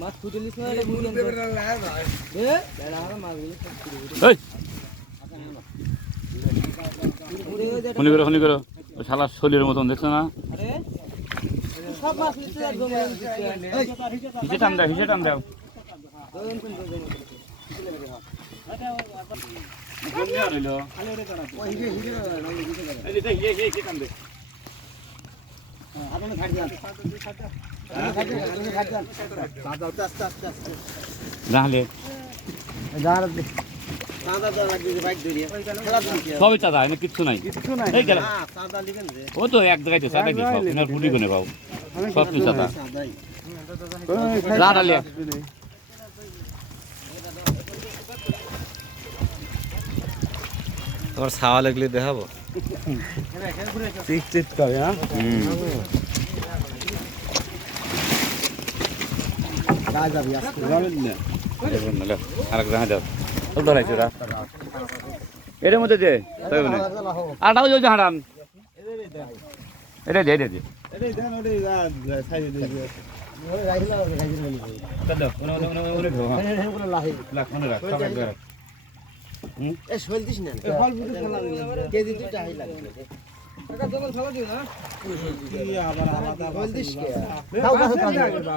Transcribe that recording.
মাছ ফুটেলিস না খনি করো শালা শরীরের মতন দেখছো না হিসে টান দাও হিসে টান দাও সবই চাঁদা এনে কিচ্ছু নাই ও তো এক জায়গায় তো চাঁদা সব এনার ফুটি কোনে পাও সব তো চাঁদা ডালিয়া তোমার ছাওয়া লাগলে দেখাবো চিট করে হ্যাঁ আরেক জায়গায় যাও ধরাইছে এর মধ্যে যে আটাও যাও হারান এটা দে দে কেজি 2টা